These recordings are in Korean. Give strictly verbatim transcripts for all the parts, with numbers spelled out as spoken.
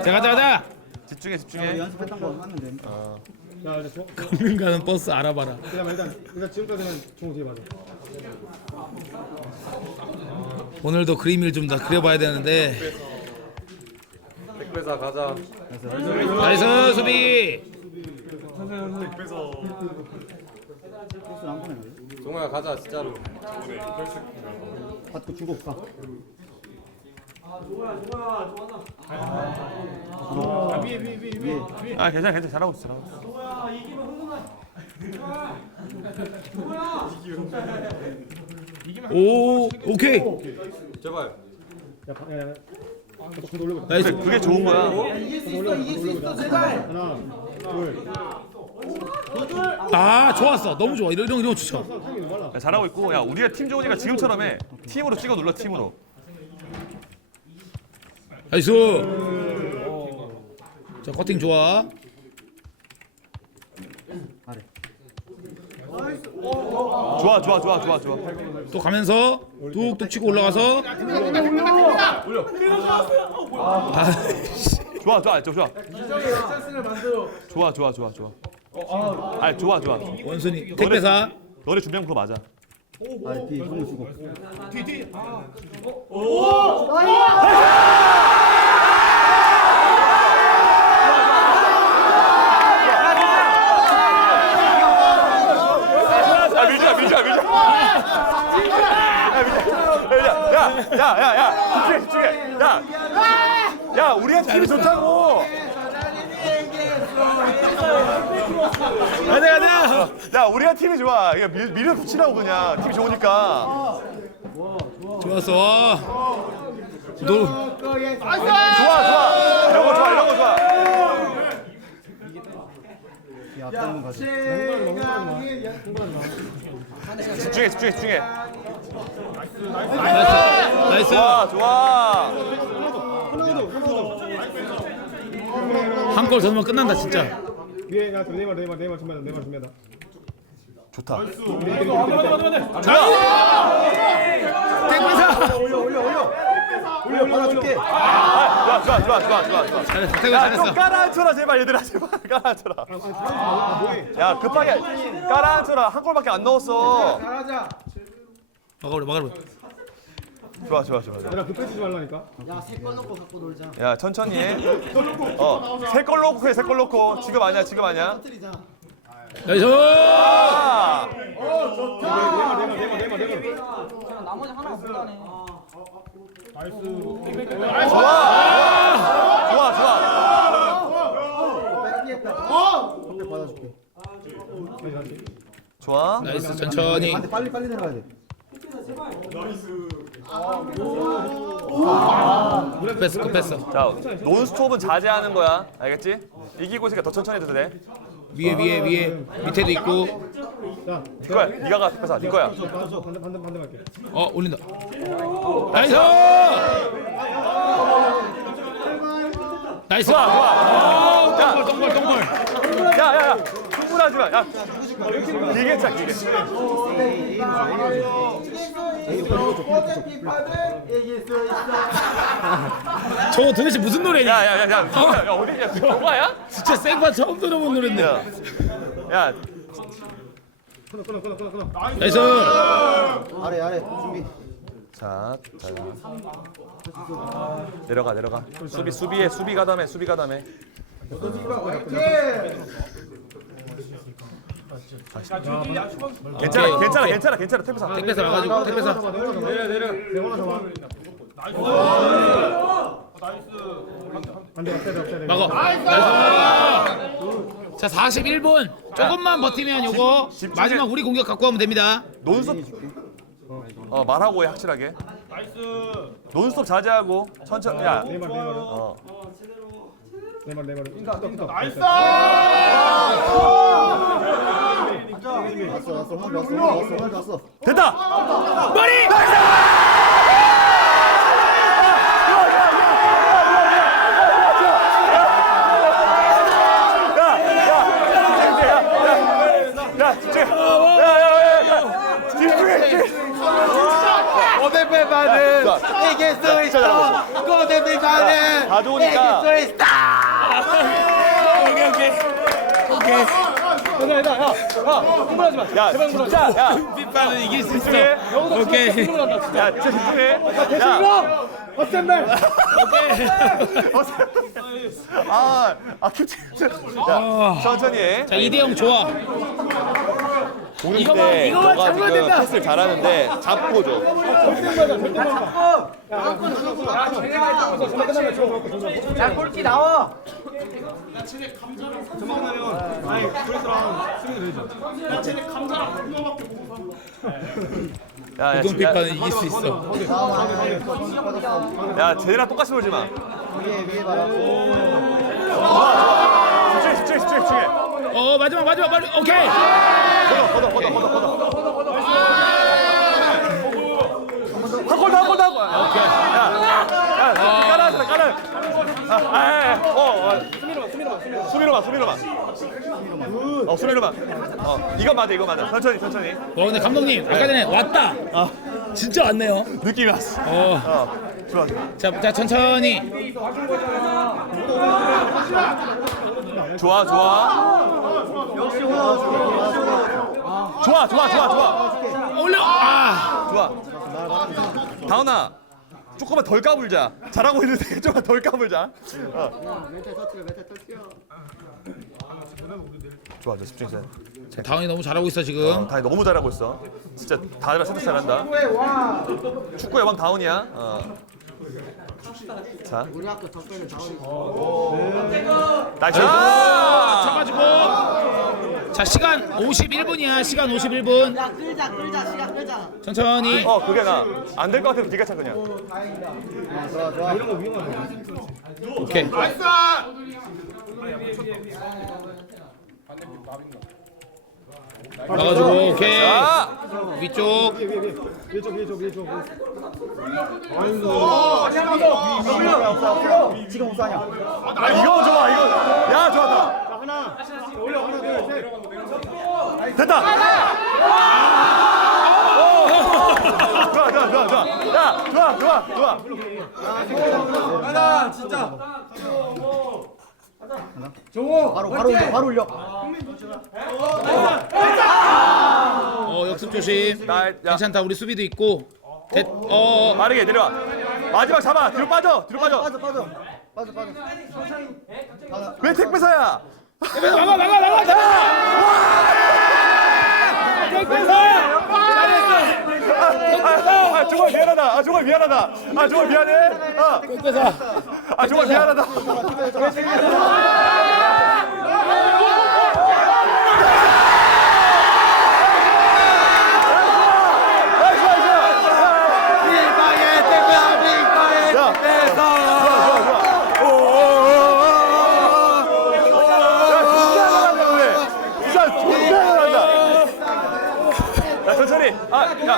자 가자 가자. 집중해 집중해. 연습했던 거 하면 돼. 어. 자 이제 조, 강릉 가는 버스 알아봐라. 그냥 일단 일단 지금까지는 종 뒤에 맞아. 오늘도 그림을 좀 더 그려봐야 되는데. 백배사 가자. 나이스 수비. 패스 한 번에 넣어. 종호야 가자 진짜로. 받고 주고 가. 아 위에 위에 위에 위에 위에. 아 괜찮아 괜찮아 잘하고 있어 잘하고 있어. 오 오케이. 제발. 야, 바- 야, 야. 좀 올리고 있다. 나이스. 그게 좋은 거야. 하나, 둘. 아 좋았어. 너무 좋아. 이런 이런 거 좋죠. 상이 너무 빨라. 야, 잘하고 있고 야 우리가 팀 좋으니까 지금처럼 해. 팀으로 찍어 눌러 팀으로. 나이스. 자 커팅 좋아. 아래. 좋아 좋아 좋아 좋아 좋아. 또 가면서 뚝뚝 치고 올라가서. 아, 좋아 좋아 좋아 좋아. 좋아 좋아 좋아 좋아. 아 좋아 좋아. 원순이 택배사. 너네 준비한 거 맞아. 아래 뒤에 손을 주고. 아 밀자 밀자 밀자. 야야야야 집중해 집중해. 야. 야 우리가 팀이 좋다고. 가자 가자. 야 우리가 팀이 좋아. 그냥 밀, 밀어 붙이라고 그냥 팀이 좋으니까. 좋았어. 와. 너 좋아 좋아. 이런 거 좋아 이런 거 좋아. 이 앞장만 가자. 집중해 집중해 집중해. 나이스. 좋아 좋아. 한 골 더 넣으면 끝난다 진짜. 위에 나 네말 네말 네말 준비하다 네말 준비하다. 좋다. 택배사. 올려 받아줄게. 아, 좋아 좋아 좋아 좋아 좋아. 잘했어. 택배 야, 잘했어. 좀 깔아앉혀라 제발 얘들아 제발 깔아앉혀라. 아 뭐해? 야 급하게 깔아앉혀라. 한 골밖에 안 넣었어. 막아버려 막아버려. 좋아 좋아 좋아. 좋아. 얘들아 급해지지 말라니까. 야 천천히 해. 어세골 넣고 해. 세 골 넣고. 지금 아니야 지금 아니야. 나이스. 아! 네말 네말 네말 네말 네말. 나머지 하나 없다네. 좋아 좋아 좋아. 앞에 받아줄게. 좋아. 나이스 천천히. 근데 빨리 빨리 내려가야 돼. 급했어 급했어. 자 논스톱은 자제하는 거야. 알겠지? 이기고 있으니까 더 천천히 해도 돼. 위에 위에 위에 밑에도 있고. 자, 네 거야. 네가 가 백배사. 네 거야. 반대 반대 반대 반대 갈게. 어 올린다. 나이스. 나이스. 좋아 좋아. 야 똥볼 똥볼. 야야야 충분하지 마. 야 길게 차 길게. 저거 도대체 무슨 노래냐? 야야야야 야, 야 어디냐 저거야? 진짜 생판 처음 들어본 노래인데. 야, 야 끊어 끊어 끊어 끊어 끊어. 나이스. 아래 아래 준비. 자, 자 내려가 내려가. 수비 수비해 수비 가담해 수비 가담해. 괜찮아 괜찮아 괜찮아 괜찮아 택배사. 택배사 와가지고 택배사. 내려 내려. 내거나 잡아. 반대 앞에 앞에. 막어. 나이스. 자 사십일 분. 조금만 버티면 요거 집중해. 마지막 우리 공격 갖고 가면 됩니다. 논스톱 어 말하고 해 확실하게. 논스톱 자제하고 천천히. 야 네말 네말. 어. 네말 네말. 끊어 끊어. 나이스. 왔어 왔어 한 왔어 왔어 한 왔어. 됐다. 머리. 야 집중. 야야야야 집중해. 오백 배 받은 자, 이게 이길 수 있어. 고대비 가는 다 좋으니까. 오케이 오케이 오케이 야, 야, 야, 흥분하지 마. 야 진짜 야 빗발은 이길 수 있어 집중해. 오케이 흥분한다, 진짜. 야 진짜 집중해. 야. 대신으로 어셈벨. 아, 아, 큐티. 야, 천천히 해. 자 이대영 좋아 공일 이거만- 때 이거만 너가 잡으면 지금 된다. 패스를 잘하는데 잡고 줘. 절대 맞아, 절대 맞아. 야, 전화 끝나면 저 먹고 저 먹고. 야 골키 나와. 전화 끝나면 아니 브레스랑 수빈이 되죠. 야, 야, 고동 야, 빗발은 이길 수 있어 야, 쟤네랑 똑같이 놀지 마. 위에 위에 봐라. 집중해, 집중해, 집중해, 집중해. 어 마지막 마지막 마지막 오케이 걷어, 걷어, 걷어, 걷어, 걷어. 한 골 더, 한 골 더, 한 골. 오케이. 야, 야, 깔아주라, 깔아. 아, 아, 아, 어, 어. 수비로만, 수비로만. 어, 수비로만. 어, 이거 맞아, 이거 맞아. 천천히, 천천히. 와 근데 감독님 아까 전에 왔다 아, 진짜 왔네요 느낌이 왔어. 어. 어, 좋아. 자, 자 천천히 좋아, 좋아. 좋아, 좋아, 좋아, 좋아. 올려 아 좋아. 다은아, 조금만 덜 까불자. 잘하고 있는데 조금만 덜 까불자. 어. 좋아, 저 집중해서. 해. 다운이 너무 잘하고 있어 지금 다이 너무 잘하고 있어. 진짜 다들 센터 잘한다. 축구의 왕 다운이야. 어. 자, 우리 학교 덕분에 다운이. 나이스. 쳐가지고 자 시간 오십일 분이야 시간 오십일 분 야 끌자 끌자 시간 끌자. 천천히 어, 그게 나. 안 될 것 같으면 네가 차 그냥. 좋아 좋아. 이런 거 위험하네. 오케이 나가지고 오케이 자, 위쪽 위에 위에 위에. 위에 쪽 위에 쪽 위에 쪽. 지금 무슨 하냐? 아, 이거 좋아, 이거. 야, 좋았다. 자, 하나. 올려 하나 둘 셋. 됐다. 좋아, 좋아, 좋아, 좋아. 야, 좋아, 좋아, 좋아. 바로 바로 올려 바로 올려. 어 역습 조심 나, 야, 괜찮다 우리 수비도 있고 됐, 어 빠르게 내려와. 마지막 잡아. 뒤로 빠져. 뒤로 빠져. 빠져 빠져 빠져 빠져. 왜 택배사야? 막아 막아 막아 아, 아, 정말 미안하다. 아, 정말 미안하다. 아, 정말 미안해. 아, 백대사 아, 정말 미안하다. 천천히. 아, 야.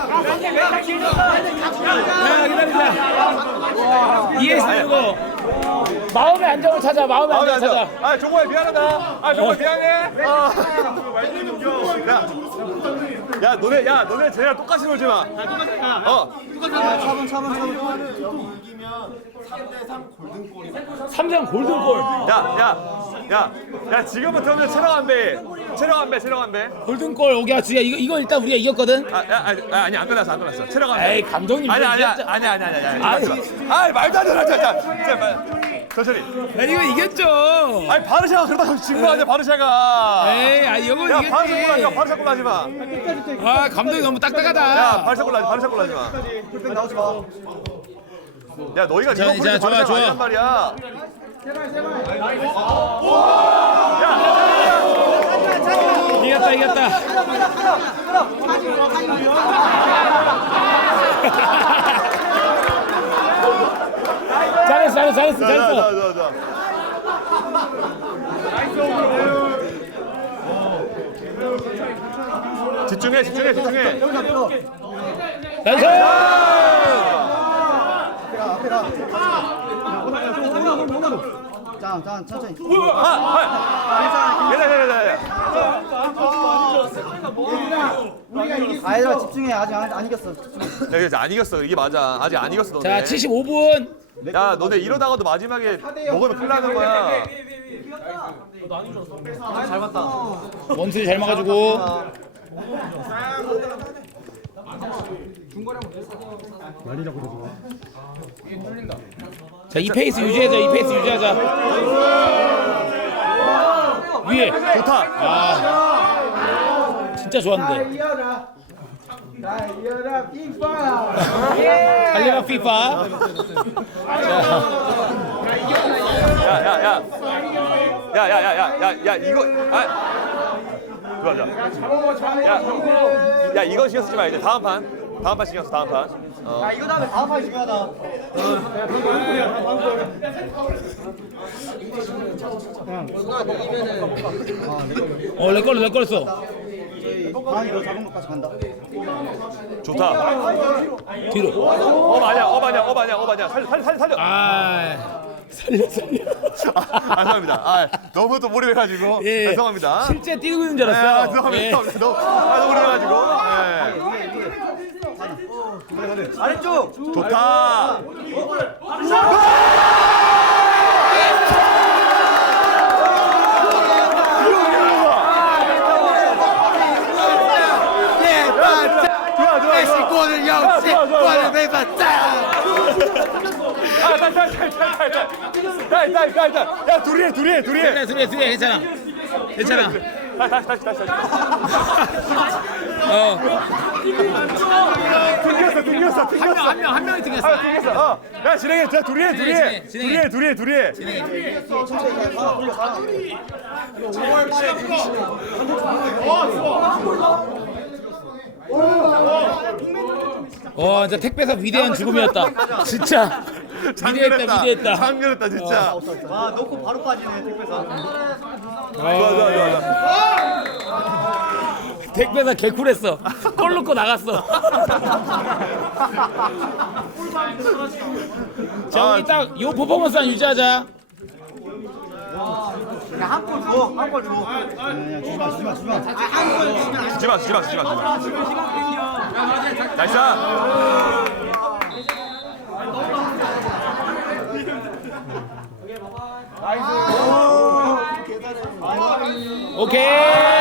야 기다리자 이해했어 이거 마음의 안정을 찾아 마음의 아, 안정을 찾아 아, 정말 미안하다. 아, 정말 미안해. 아. 야, 야, 너네, 야, 너네 쟤랑 똑같이 놀지 마. 어. 차분 차분 차분. 삼 대 영 골든골 야, 야, 야, 야, 지금부터는 체력 안 배. 체력 안 배, 체력 안 배. 골든골 오기야 진짜 이거 이거 일단 우리가 이겼거든 아, 야, 아, 아, 아니 안 끝났어, 안 끝났어. 체력 안 배. 에이 감독님 아니, 아니, 이겼죠. 아니, 아니, 아니, 아니, 아이. 아니. 아, 말도 안 되나, 진짜, 진짜, 말- 천천히. 야 이거 이겼죠 아니 바르샤가 그러다 진거 아니야, 바르샤가. 에이 아 이거 야, 바르샤 골 하지 마, 이겼지 바르샤 골 하지 마. 아 감독이 너무 야, 딱딱하다 바르샤 골 하지, 바르샤 골 하지 마. 불펜 나오지 마. 야, 너희가 자, 리버풀이 자, 좋아, 바르샤가 좋아. 아니란 말이야. 이겼다 이겼다 잘했어 잘했어 잘했어 자, 잘했어 자, 자, 자. 집중해, 집중해, 집중해. 나이스 앞에 가. 짱, 짱, 천천히. 아, 아, 괜찮아, 괜찮아, 괜찮아. 아 얘들아 집중해. 아직 안, 안 이겼어. 집중해. 야, 이제 안 이겼어. 이게 맞아. 아직 안 이겼어 너네. 자 칠십오 분. 야 너네 이러다가도 마지막에 먹으면 큰일 나는 거야. 잘 봤다. 원투 잘 막아주고. 자 이 페이스 유지하자. 이 페이스 유지하자. 위에. 좋다. 아 진짜 좋았는데. 이어라. 나 이어라 피파. 달려라 피파. 야야야. 야야야야야야 이거 아. 맞아. 야, 야 이건 신경 쓰지 마 이제 다음 판. 다음 판 신경 써 다음 판. 어. 야 이거 다음에 다음 판이 중요하다. 어 렉걸려 렉걸렸어. 강이 너 잡은 것까지 간다. 좋다. 뒤로. 어 아니야 어 아니야 어 아니야 어 아니야 살려 살려 살려 살려. 아 살려 살려. 아, 죄송합니다. 아, 너무 또 몰입해가지고 예. 죄송합니다. 실제 뛰고 있는 줄 아, 알았어요. 죄송합니다. 예. 죄송합니다. 너무, 아, 너무 몰입해가지고. 예. 아래쪽. 좋다. 좋아 좋아 좋아. 골을 영시 골을 매봤다. 아, 딸, 딸, 딸, 딸, 딸, 딸, 딸, 딸, 딸. 야, 둘이 해, 둘이 해, 둘이 해. 그래 그래 그래 괜찮아. 괜찮아. 다시, 다시, 다시, 다시. 어. 튕겼어, 튕겼어, 한 튕겼어. 명 한 명 한 명이 등했어. 아, 튕겼어. 어, 야, 진행해, 자, 둘이 해, 둘이 해, 둘이 해, 둘이 해, 둘이 해. 천천히 가. 돌려 가. 와 진짜 택배사 위대한 죽음이었다. 진짜 위대했다 위대했다. 장렬했다, 진짜. 와 넣고 바로 빠지네 택배사. 좋아, 좋아, 좋아. 택배사 개쿨했어. 골 넣고 나갔어. 자 우리 딱 요 퍼포먼스만 유지하자. 야한골 줘. 한 골 줘. 야야 주지 마 주지 마 주지 마. 주지 마, 주지 마, 주지 마, 주지 마. 나이스. 오케이.